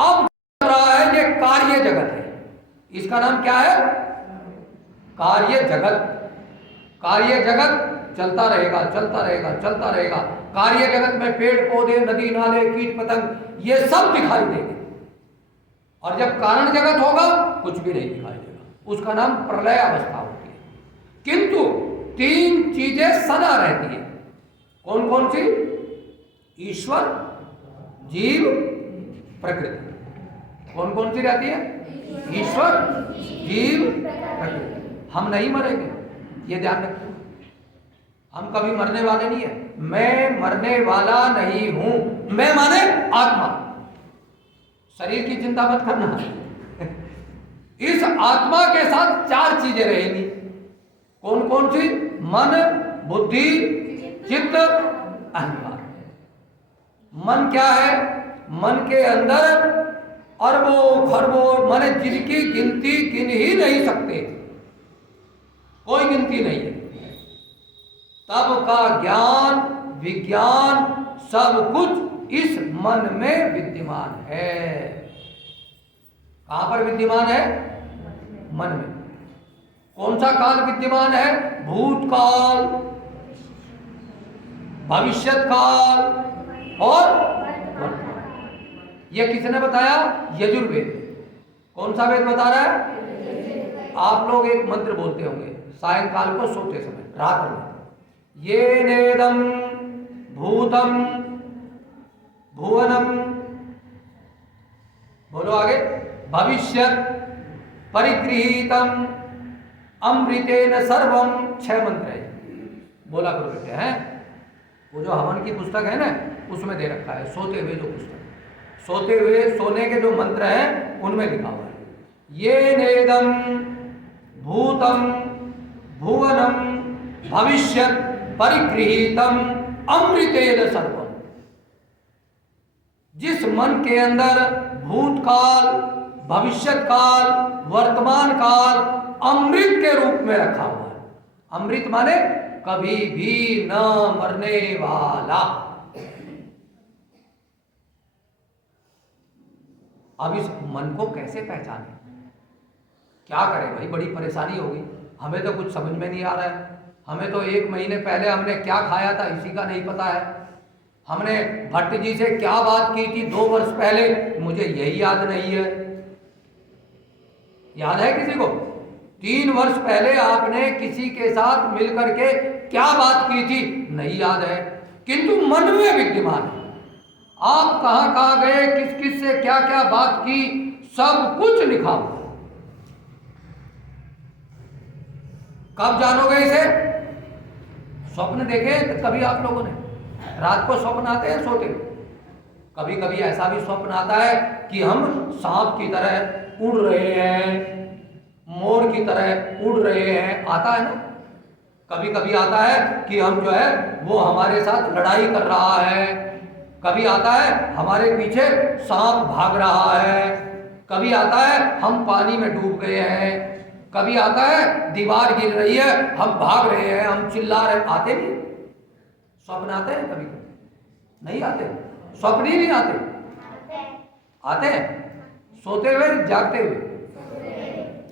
अब चल रहा है ये कार्य जगत है, इसका नाम क्या है? कार्य जगत। कार्य जगत चलता रहेगा, चलता रहेगा, चलता रहेगा। कार्य जगत में पेड़ पौधे, नदी नाले, कीट पतंग ये सब दिखाई देंगे। और जब कारण जगत होगा कुछ भी नहीं दिखाई देगा, उसका नाम प्रलय अवस्था होती है। किंतु तीन चीजें सदा रहती है। कौन कौन सी? ईश्वर, जीव, प्रकृति। कौन कौन सी रहती है? ईश्वर, जीव, प्रकृति। हम नहीं मरेंगे, ये ध्यान रखो। हम कभी मरने वाले नहीं है। मैं मरने वाला नहीं हूं। मैं माने आत्मा। शरीर की चिंता मत करना। इस आत्मा के साथ चार चीजें रहेंगी। कौन कौन सी? मन, बुद्धि, चित्त, अहंकार। मन क्या है? मन के अंदर अरबों खरबों, माने जिनकी गिनती गिन ही नहीं सकते, कोई गिनती नहीं है। तब का ज्ञान, विज्ञान सब कुछ इस मन में विद्यमान है। कहां पर विद्यमान है? मन में। कौन सा काल विद्यमान है? भूतकाल, भविष्यत काल और वर्तमान। यह किसने बताया? यजुर्वेद। कौन सा वेद बता रहा है? आप लोग एक मंत्र बोलते होंगे सायंकाल को सोते समय, रात में। ये नेदम भूतम भुवनम, बोलो आगे, भविष्यत परिगृहीतम अमृतेन सर्वम। 6 मंत्र है, बोला करो बेटे। हैं वो जो हवन की पुस्तक है ना, उसमें दे रखा है, सोते हुए जो पुस्तक, सोते हुए सोने के जो मंत्र हैं उनमें लिखा हुआ है। ये नेदम भूतम भुवनम भविष्यत परिगृहीतम अमृतेन सर्वम। जिस मन के अंदर भूतकाल, भविष्यत काल, वर्तमान काल अमृत के रूप में रखा हुआ है। अमृत माने कभी भी न मरने वाला। अब इस मन को कैसे पहचाने? क्या करें भाई, बड़ी परेशानी होगी। हमें तो कुछ समझ में नहीं आ रहा है। हमें तो 1 महीने पहले हमने क्या खाया था इसी का नहीं पता है। हमने भट्ट जी से क्या बात की थी 2 वर्ष पहले, मुझे यही याद नहीं है। याद है किसी को? 3 वर्ष पहले आपने किसी के साथ मिलकर के क्या बात की थी, नहीं याद है। किंतु मन में विद्यमान है। आप कहां कहां गए, किस किस से क्या क्या बात की, सब कुछ लिखा हुआ। कब जानोगे इसे? स्वप्न देखे कभी आप लोगों ने? रात को स्वप्न आते हैं सोते? कभी कभी ऐसा भी स्वप्न आता है कि हम सांप की तरह उड़ रहे हैं, मोर की तरह उड़ रहे हैं, आता है ना? कभी कभी आता है कि हम जो है वो हमारे साथ लड़ाई कर रहा है। कभी आता है हमारे पीछे सांप भाग रहा है। कभी आता है हम पानी में डूब गए हैं। कभी आता है दीवार गिर रही है, हम भाग रहे हैं, हम चिल्ला रहे। आते नहीं? स्वप्न आते हैं कभी कभी? नहीं आते? स्वप्न ही नहीं आते? आते हैं? सोते हुए, जागते हुए?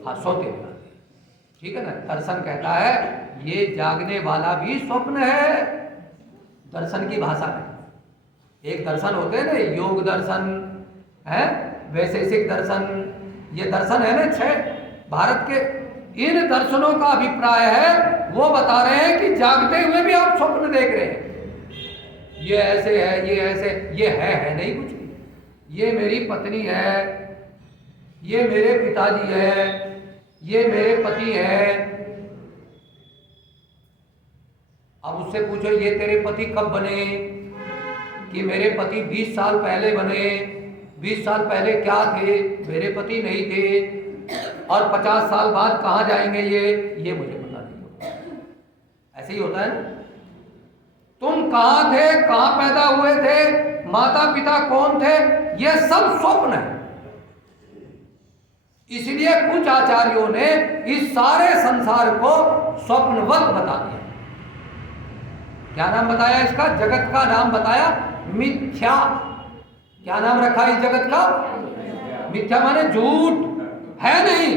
हाँ, सोते हुए आते। ठीक है ना? दर्शन कहता है ये जागने वाला भी स्वप्न है। दर्शन की भाषा में एक दर्शन होते हैं ना, योग दर्शन है, वैशेषिक दर्शन, ये दर्शन है ना 6 भारत के। इन दर्शनों का अभिप्राय है, वो बता रहे हैं कि जागते हुए भी आप स्वप्न देख रहे हैं। ये ऐसे है, ये ऐसे, ये है नहीं कुछ भी। ये मेरी पत्नी है, ये मेरे पिताजी है, ये मेरे पति है। अब उससे पूछो ये तेरे पति कब बने? कि मेरे पति 20 साल पहले बने। 20 साल पहले क्या थे? मेरे पति नहीं थे। और 50 साल बाद कहाँ जाएंगे ये मुझे पता नहीं होता। ऐसे ही होता है ना? तुम कहाँ थे, कहाँ पैदा हुए थे, माता पिता कौन थे, ये सब स्वप्न है। इसलिए कुछ आचार्यों ने इस सारे संसार को स्वप्नवत बता दिया। क्या नाम बताया इसका? जगत का नाम बताया मिथ्या। क्या नाम रखा इस जगत का? मिथ्या माने झूठ, है नहीं।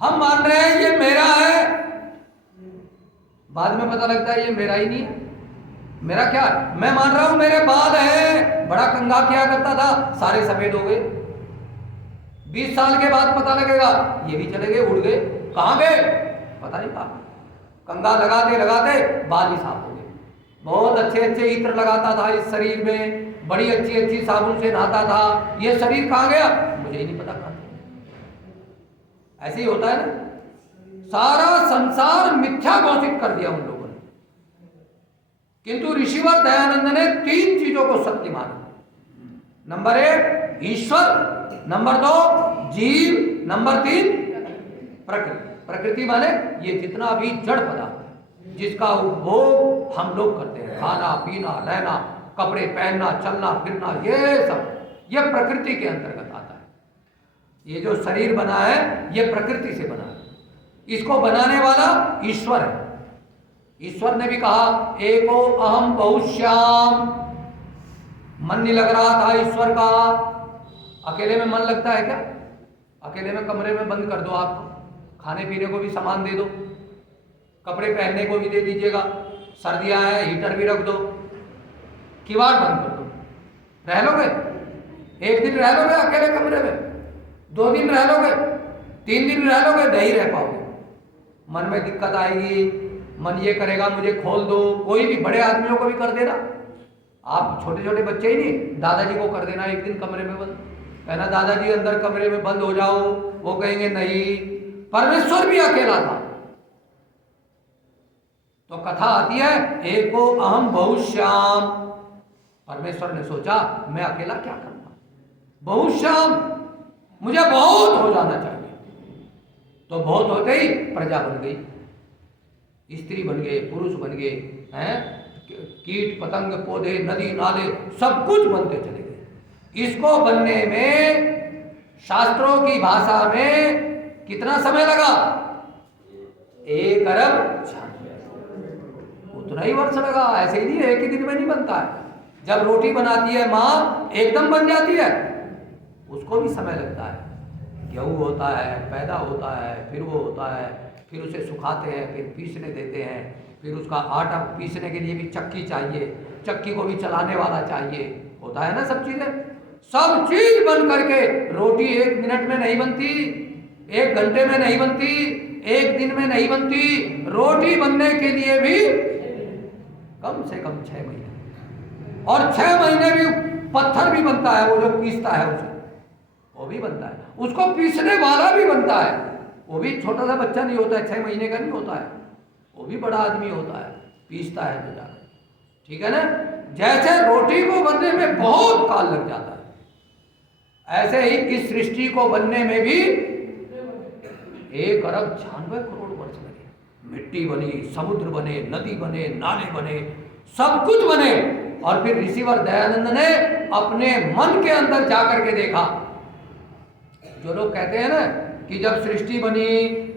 हम मान रहे हैं ये मेरा है, बाद में पता लगता है ये मेरा ही नहीं है। मेरा क्या है? मैं मान रहा हूं मेरे बाल है, बड़ा कंघा किया करता था, सारे सफेद हो गए। 20 साल के बाद पता लगेगा ये भी चले गए, उड़ गए, कहां गए पता नहीं कहा। कंघा लगाते लगाते बाल ही साफ हो गए। बहुत अच्छे अच्छे इत्र लगाता था इस शरीर में, बड़ी अच्छी अच्छी साबुन से नहाता था, ये शरीर कहां गया मुझे ही नहीं पता कहां। ऐसे ही होता है ना, सारा संसार मिथ्या घोषित कर दिया उन लोगों ने। किंतु ऋषिवर दयानंद ने 3 चीजों को सत्य माना। नंबर 1 ईश्वर, नंबर 2 जीव, नंबर 3 प्रकृति। प्रकृति माने ये जितना भी जड़ पदार्थ है जिसका उपभोग हम लोग करते हैं, खाना पीना रहना, कपड़े पहनना, चलना फिरना, ये सब ये प्रकृति के अंतर्गत आता है। ये जो शरीर बना है ये प्रकृति से बना है, इसको बनाने वाला ईश्वर है। ईश्वर ने भी कहा एको अहम बहुश्याम। मन नहीं लग रहा था ईश्वर का। अकेले में मन लगता है क्या? अकेले में कमरे में बंद कर दो, आप खाने पीने को भी सामान दे दो, कपड़े पहनने को भी दे दीजिएगा, सर्दियां हैं हीटर भी रख दो, किवाड़ बंद कर दो, रह लोगे? 1 दिन रह लोगे अकेले कमरे में? 2 दिन रह लोगे? 3 दिन रह लोगे? नहीं रह पाओगे। मन में दिक्कत आएगी, मन ये करेगा मुझे खोल दो। कोई भी बड़े आदमियों को भी कर देना, आप छोटे छोटे बच्चे ही नहीं, दादाजी को कर देना 1 दिन कमरे में बंद, कहना दादाजी अंदर कमरे में बंद हो जाओ, वो कहेंगे नहीं। परमेश्वर भी अकेला था। तो कथा आती है एको अहम बहुश्याम। परमेश्वर ने सोचा मैं अकेला क्या करूंगा, बहुश्याम मुझे बहुत हो जाना चाहिए। तो बहुत होते ही प्रजा बन गई, स्त्री बन गए, पुरुष बन गए, हैं, कीट पतंग पौधे नदी नाले सब कुछ बनते चले गए। इसको बनने में शास्त्रों की भाषा में कितना समय लगा? 1 अरब 96, उतना ही वर्ष लगा। ऐसे ही नहीं, एक ही दिन में नहीं बनता है। जब रोटी बनाती है माँ एकदम बन जाती है, उसको भी समय लगता है। गेहूँ होता है, पैदा होता है, फिर वो होता है, फिर उसे सुखाते हैं, फिर पीसने देते हैं, फिर उसका आटा पीसने के लिए भी चक्की चाहिए, चक्की को भी चलाने वाला चाहिए, होता है ना सब चीज़ें। सब चीज बन करके रोटी 1 मिनट में नहीं बनती, 1 घंटे में नहीं बनती, 1 दिन में नहीं बनती। रोटी बनने के लिए भी कम से कम 6 महीने, और 6 महीने भी पत्थर भी बनता है, वो जो पीसता है उसे, वो भी बनता है, उसको पीसने वाला भी बनता है। वो भी छोटा सा बच्चा नहीं होता है, 6 महीने का नहीं होता है, वो भी बड़ा आदमी होता है, पीसता है जो जाकर, ठीक है ना। जैसे रोटी को बनने में बहुत काल लग जाता है, ऐसे ही इस सृष्टि को बनने में भी 1 अरब 96 करोड़ वर्ष लगे। मिट्टी बनी, समुद्र बने, नदी बने, नाले बने, सब कुछ बने। और फिर ऋषिवर दयानंद ने अपने मन के अंदर जाकर के देखा। जो लोग कहते हैं ना कि जब सृष्टि बनी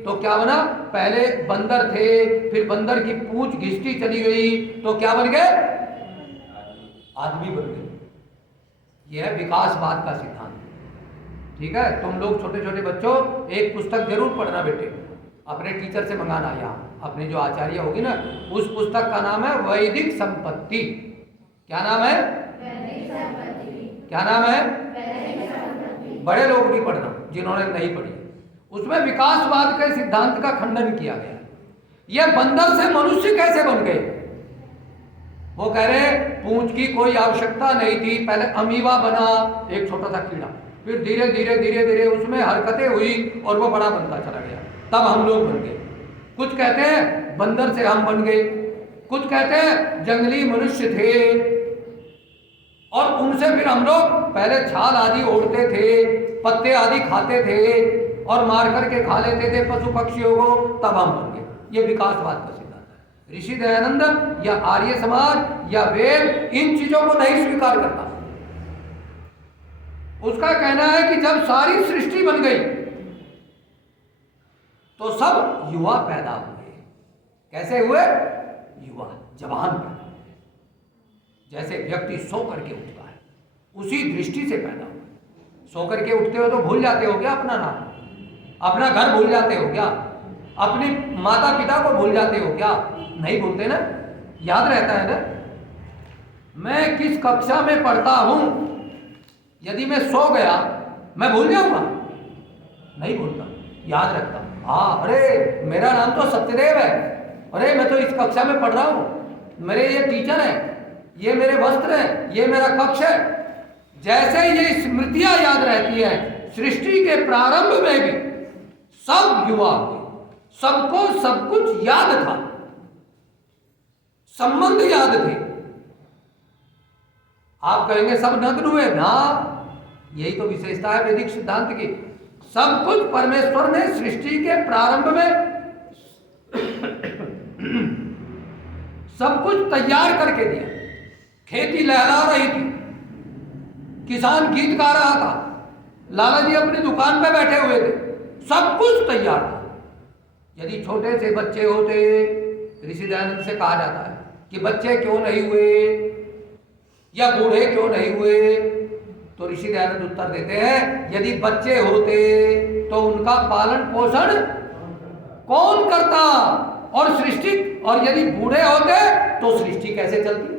तो क्या बना, पहले बंदर थे, फिर बंदर की पूंछ घिसती चली गई तो क्या बन गए, आदमी बन गए। यह है विकासवाद का सिद्धांत, ठीक है। तुम लोग छोटे छोटे बच्चों एक पुस्तक जरूर पढ़ना बेटे, अपने टीचर से मंगाना, यहाँ अपनी जो आचार्य होगी ना, उस पुस्तक का नाम है वैदिक संपत्ति। क्या नाम है? क्या नाम है? बड़े लोग भी पढ़ना जिन्होंने नहीं पढ़ी। उसमें विकासवाद के सिद्धांत का खंडन किया गया। यह बंदर से मनुष्य कैसे बन गए? वो कह रहे पूंछ की कोई आवश्यकता नहीं थी, पहले अमीबा बना, एक छोटा सा कीड़ा, फिर धीरे धीरे धीरे धीरे उसमें हरकतें हुई और वो बड़ा बनता चला गया, तब हम लोग बन गए। कुछ कहते हैं बंदर से हम बन गए, कुछ कहते हैं जंगली मनुष्य थे और उनसे फिर हम लोग पहले छाल आदि ओढ़ते थे, पत्ते आदि खाते थे और मार करके खा लेते थे पशु पक्षियों को, तब हम बन गए। ये विकासवाद का सिद्धांत है। ऋषि दयानंद या आर्य समाज या वेद इन चीजों को नहीं स्वीकार करता। उसका कहना है कि जब सारी सृष्टि बन गई तो सब युवा पैदा हुए। कैसे हुए? युवा, जवान पैदा हुए। जैसे व्यक्ति सो करके उठता है, उसी दृष्टि से पैदा हुआ। सो करके उठते हो तो भूल जाते हो क्या अपना नाम, अपना घर भूल जाते हो क्या, अपने माता पिता को भूल जाते हो क्या? नहीं भूलते ना, याद रहता है ना। मैं किस कक्षा में पढ़ता हूं, यदि मैं सो गया मैं भूल जाऊंगा? नहीं भूलता, याद रखता। हाँ, अरे मेरा नाम तो सत्यदेव है, अरे मैं तो इस कक्षा में पढ़ रहा हूं, मेरे ये टीचर हैं, ये मेरे वस्त्र हैं, ये मेरा कक्ष है। जैसे ये स्मृतियां याद रहती है, सृष्टि के प्रारंभ में भी सब युवा हुए, सबको सब कुछ याद था, संबंध याद थे। आप कहेंगे सब नग्न हुए ना, यही तो विशेषता है वैदिक सिद्धांत की। सब कुछ परमेश्वर ने सृष्टि के प्रारंभ में सब कुछ तैयार करके दिया। खेती लहरा रही थी, किसान गीत गा रहा था, लाला जी अपनी दुकान पे बैठे हुए थे, सब कुछ तैयार था। यदि छोटे से बच्चे होते, ऋषि दयानंद से कहा जाता है कि बच्चे क्यों नहीं हुए या बूढ़े क्यों नहीं हुए, तो ऋषि दयानंद उत्तर देते हैं, यदि बच्चे होते तो उनका पालन पोषण कौन करता, और सृष्टि, और यदि बूढ़े होते तो सृष्टि कैसे चलती?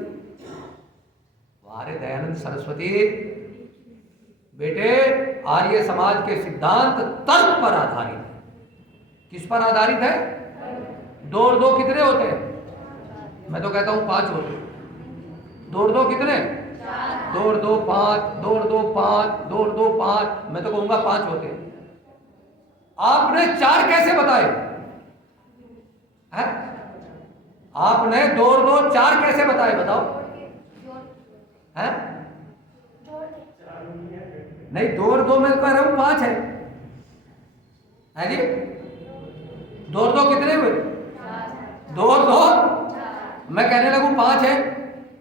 अरे दयानंद सरस्वती बेटे, आर्य समाज के सिद्धांत तर्क पर आधारित है। किस पर आधारित है? 2 और 2 कितने होते हैं? मैं तो कहता हूं 5 होते हैं। 2 और 2 कितने? 2 और 2 5, 2 और 2 5, 2 और 2 5, मैं तो कहूंगा 5 होते हैं। आपने 4 कैसे बताए है? आपने 2 और 2 4 कैसे बताए, बताओ है? नहीं, 2 और 2 मैं कह रहा हूं 5 है जी। 2 और 2 कितने हुए? 2 और 2 मैं कहने लगूं 5 है,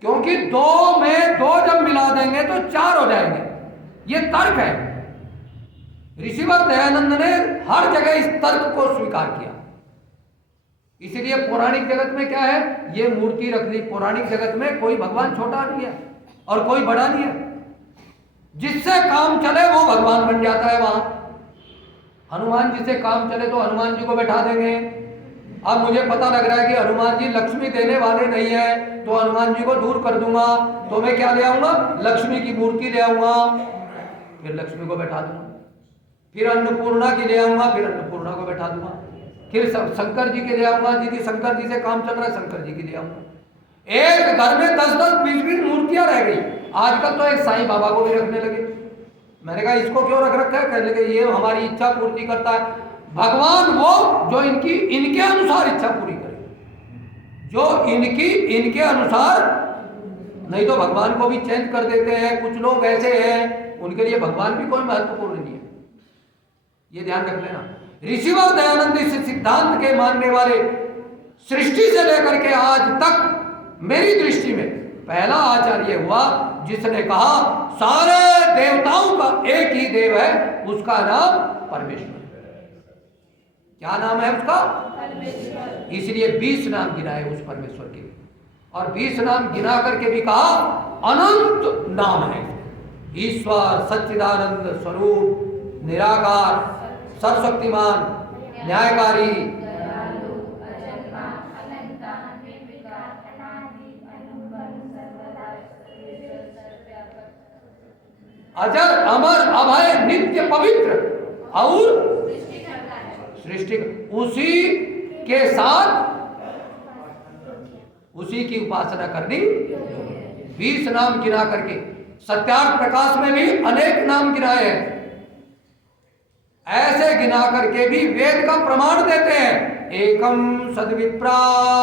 क्योंकि 2 में 2 जब मिला देंगे तो 4 हो जाएंगे। ये तर्क है। ऋषिवर दयानंद ने हर जगह इस तर्क को स्वीकार किया। इसीलिए पौराणिक जगत में क्या है, ये मूर्ति रख ली। पौराणिक जगत में कोई भगवान छोटा नहीं है और कोई बड़ा नहीं है, जिससे काम चले वो भगवान बन जाता है। वहां हनुमान जी से काम चले तो हनुमान जी को बैठा देंगे। अब मुझे पता लग रहा है कि हनुमान जी लक्ष्मी देने वाले नहीं है, तो हनुमान जी को दूर कर दूंगा, तो मैं क्या ले आऊंगा? लक्ष्मी की मूर्ति ले आऊंगा, फिर लक्ष्मी को बैठा दूंगा। फिर अन्नपूर्णा की ले आऊंगा, फिर अन्नपूर्णा को बैठा दूंगा। फिर शंकर जी के ले आऊंगा, यदि शंकर जी से काम चल रहा है शंकर जी की ले आऊंगा। एक घर में 10-10, 20-20 मूर्तियां रह गई। आजकल तो एक साईं बाबा को भी रखने लगे। मैंने कहा इसको क्यों रख रखा है? कहने लगे ये हमारी इच्छा पूर्ति करता है। भगवान वो जो इनके अनुसार इच्छा पूरी करे, जो इनके अनुसार, नहीं तो भगवान को भी चेंज कर देते हैं। कुछ लोग ऐसे हैं, उनके लिए भगवान भी कोई महत्वपूर्ण नहीं है, ये ध्यान रख लेना। ऋषिवर दयानंद इस सिद्धांत के मानने वाले सृष्टि से लेकर के आज तक मेरी दृष्टि में पहला आचार्य हुआ जिसने कहा सारे देवताओं का एक ही देव है, उसका नाम परमेश्वर। क्या नाम है उसका? परमेश्वर। इसलिए 20 नाम गिनाए उस परमेश्वर के, और 20 नाम गिना करके भी कहा अनंत नाम है। ईश्वर, सच्चिदानंद स्वरूप, निराकार, सर्वशक्तिमान, न्यायकारी, अजर, अमर, अभय, नित्य, पवित्र और सृष्टि, उसी के साथ उसी की उपासना करनी। 20 नाम गिना करके, सत्यार्थ प्रकाश में भी अनेक नाम गिनाए हैं। ऐसे गिना करके भी वेद का प्रमाण देते हैं। एकम सद्विप्रा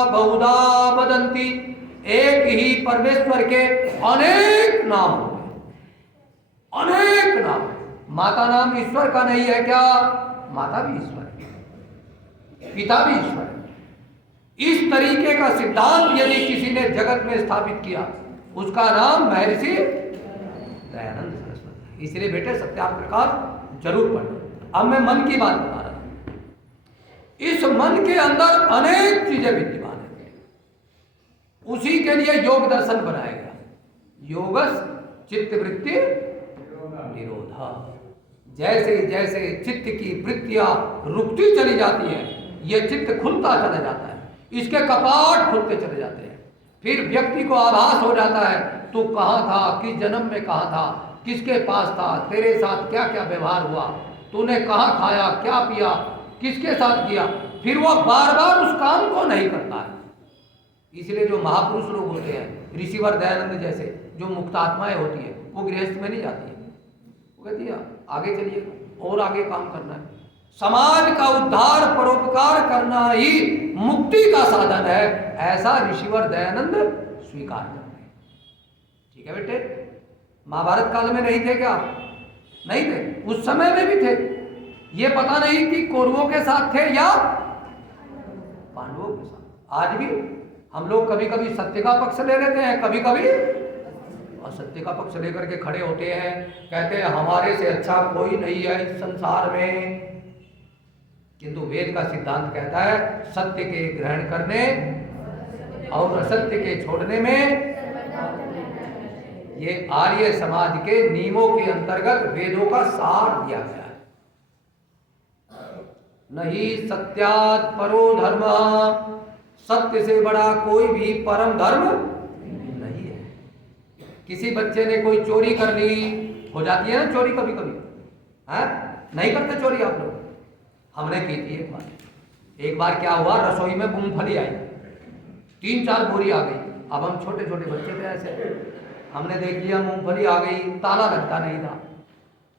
बहुधा वदन्ति, एक ही परमेश्वर के अनेक नाम होते हैं, अनेक नाम। माता नाम ईश्वर का नहीं है क्या? माता भी ईश्वर है, पिता भी ईश्वर है। इस तरीके का सिद्धांत यदि किसी ने जगत में स्थापित किया, उसका नाम महर्षि दयानंद सरस्वती। इसलिए बेटे सत्यार्थ प्रकाश जरूर पढ़ना। अब मैं मन की बात बता रहा हूं। इस मन के अंदर अनेक चीजें विद्यमान है। उसी के लिए योग दर्शन बनाया गया। योगस चित्त वृत्ति निरोधा। जैसे जैसे चित्त की वृत्तियां रुकती चली जाती है, ये चित्त खुलता चला जाता है, इसके कपाट खुलते चले जाते हैं। फिर व्यक्ति को आभास हो जाता है तू कहाँ था, किस जन्म में कहाँ था, किसके पास था, तेरे साथ क्या क्या व्यवहार हुआ, तूने कहाँ खाया, क्या पिया, किसके साथ किया। फिर वो बार बार उस काम को नहीं करता है। इसलिए जो महापुरुष लोग होते हैं, ऋषिवर दयानंद जैसे जो मुक्त आत्माएं होती है, वो गृहस्थ में नहीं जाती है, वो कहती है आगे चलिए और आगे काम करना है। समाज का उद्धार परोपकार करना ही मुक्ति का साधन है, ऐसा ऋषिवर दयानंद स्वीकार करते हैं। ठीक है बेटे, महाभारत काल में नहीं थे क्या? नहीं थे, उस समय में भी थे। ये पता नहीं कि कौरवों के साथ थे या पांडवों के साथ। आज भी हम लोग कभी कभी सत्य का पक्ष ले लेते हैं, कभी कभी असत्य का पक्ष लेकर के खड़े होते हैं, कहते हैं हमारे से अच्छा कोई नहीं है इस संसार में। किंतु वेद का सिद्धांत कहता है सत्य के ग्रहण करने और असत्य के छोड़ने में, ये आर्य समाज के नियमों के अंतर्गत वेदों का सार दिया गया है। नहीं सत्यात् परो धर्म, सत्य से बड़ा कोई भी परम धर्म नहीं है। किसी बच्चे ने कोई चोरी कर ली, हो जाती है ना चोरी कभी कभी, है नहीं करते चोरी आप लोग? हमने की थी एक बार क्या हुआ, रसोई में मूंगफली आई, 3-4 बोरी आ गई। अब हम छोटे छोटे बच्चे थे, ऐसे हमने देख लिया मूंगफली आ गई, ताला लगता नहीं था,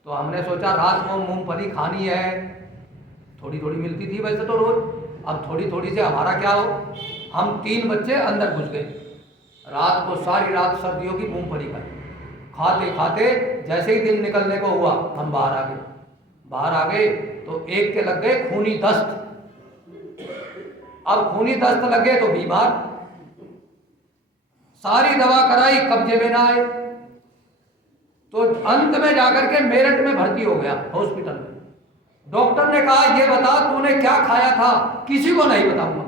तो हमने सोचा रात को मूंगफली खानी है। थोड़ी थोड़ी मिलती थी वैसे तो रोज, अब थोड़ी थोड़ी से हमारा क्या हो, हम 3 बच्चे अंदर घुस गए। रात को सारी रात सर्दियों की मूंगफली खाई, खाते खाते जैसे ही दिन निकलने को हुआ हम बाहर आ गए। बाहर आ गए तो एक के लग गए खूनी दस्त। अब खूनी दस्त लग गए तो बीमार, सारी दवा कराई, कब्जे में ना आए, तो अंत में जाकर के मेरठ में भर्ती हो गया हॉस्पिटल में। डॉक्टर ने कहा ये बता तूने क्या खाया था? किसी को नहीं बताऊंगा।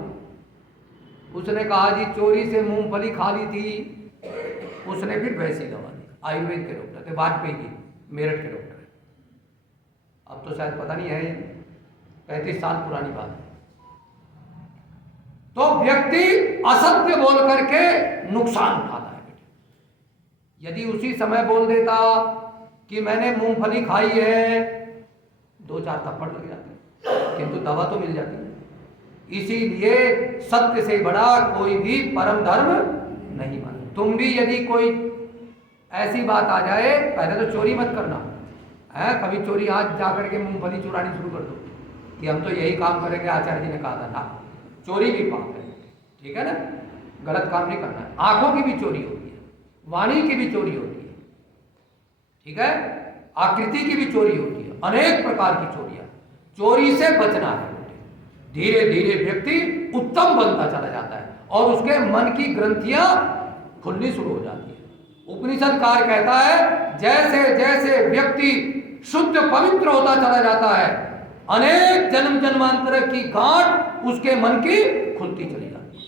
उसने कहा जी चोरी से मूंगफली खा ली थी। उसने फिर वैसी दवा दी, आयुर्वेद के डॉक्टर थे, वाजपेयी जी, मेरठ के डॉक्टर है। अब तो शायद पता नहीं है, 35 साल पुरानी बात है। तो व्यक्ति असत्य बोल करके नुकसान उठाता है बेटे। यदि उसी समय बोल देता कि मैंने मूंगफली खाई है, 2-4 थप्पड़ लग जाते, किंतु दवा तो मिल जाती है। इसीलिए सत्य से बड़ा कोई भी परम धर्म नहीं माना। तुम भी यदि कोई ऐसी बात आ जाए, पहले तो चोरी मत करना है। कभी चोरी आज जाकर के मूंगफली चुरानी शुरू कर दो कि हम तो यही काम करेंगे, आचार्य जी ने कहा था ना। चोरी भी पाप है, ठीक है ना, गलत काम नहीं करना है। आंखों की भी चोरी होती है, वाणी की भी चोरी होती है, ठीक है, आकृति की भी चोरी होती है, अनेक प्रकार की चोरियां। चोरी से बचना है। धीरे धीरे व्यक्ति उत्तम बनता चला जाता है और उसके मन की ग्रंथियां खुलनी शुरू हो जाती है। उपनिषद कार कहता है जैसे जैसे व्यक्ति शुद्ध पवित्र होता चला जाता है, अनेक जन्म जन्मांतर की गांठ उसके मन की खुलती चली जाती है।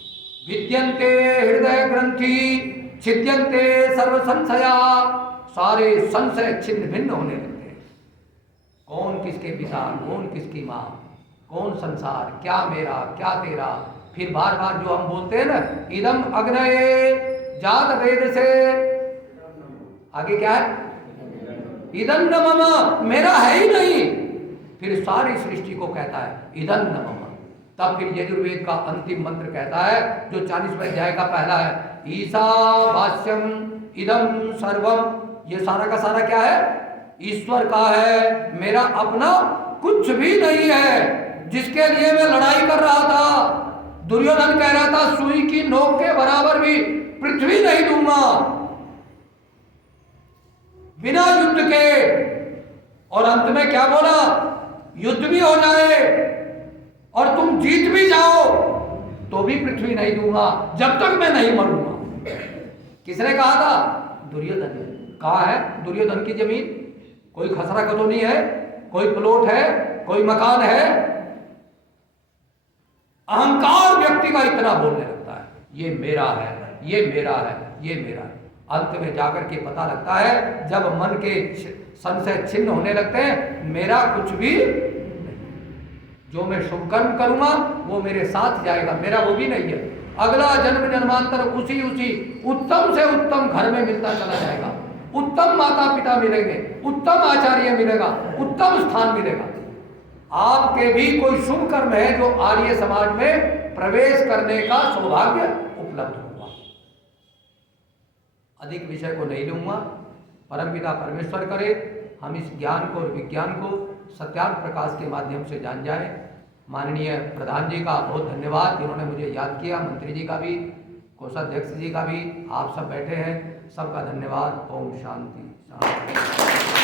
विद्यन्ते हृदय ग्रंथि छिद्यन्ते सर्व संशया, सारे संशय छिन्न भिन्न होने लगते हैं। कौन किसके पिता, कौन किसकी माँ, कौन संसार, क्या मेरा क्या तेरा। फिर बार बार जो हम बोलते हैं ना, इदम अग्नये जात वेद से, आगे क्या है, इदम न मम, मेरा है ही नहीं। फिर सारी सृष्टि को कहता है इदम न मम। तब फिर यजुर्वेद का अंतिम मंत्र कहता है, जो 40वें अध्याय का पहला है, ईशावास्यम इदम सर्वम। ये सारा का सारा क्या है, ईश्वर का है, मेरा अपना कुछ भी नहीं है। जिसके लिए मैं लड़ाई कर रहा था, दुर्योधन कह रहा था सुई की नोक के बराबर भी पृथ्वी नहीं दूंगा बिना युद्ध के। और अंत में क्या बोला, युद्ध भी हो जाए और तुम जीत भी जाओ तो भी पृथ्वी नहीं दूंगा जब तक मैं नहीं मरूंगा। किसने कहा था, दुर्योधन ने कहा है। दुर्योधन की जमीन कोई खसरा कतौनी है, कोई प्लॉट है, कोई मकान है। अहंकार व्यक्ति का इतना बोलने लगता है, ये मेरा है, ये मेरा है, ये मेरा है। अंत में जाकर के पता लगता है, जब मन के संशय छिन्न होने लगते हैं, मेरा कुछ भी नहीं, जो मैं शुभ कर्म करूंगा वो मेरे साथ जाएगा, मेरा वो भी नहीं है। अगला जन्म जन्मांतर उसी उत्तम से उत्तम घर में मिलता चला जाएगा, उत्तम माता पिता मिलेंगे, उत्तम आचार्य मिलेगा, उत्तम स्थान मिलेगा। आपके भी कोई शुभ कर्म है जो आर्य समाज में प्रवेश करने का सौभाग्य उपलब्ध होगा। अधिक विषय को नहीं लूंगा। परमपिता परमेश्वर करे हम इस ज्ञान को और विज्ञान को सत्यार्थ प्रकाश के माध्यम से जान जाए। माननीय प्रधान जी का बहुत धन्यवाद जिन्होंने मुझे याद किया, मंत्री जी का भी, कोषाध्यक्ष जी का भी, आप सब बैठे हैं, सबका धन्यवाद। ओम शांति शांति।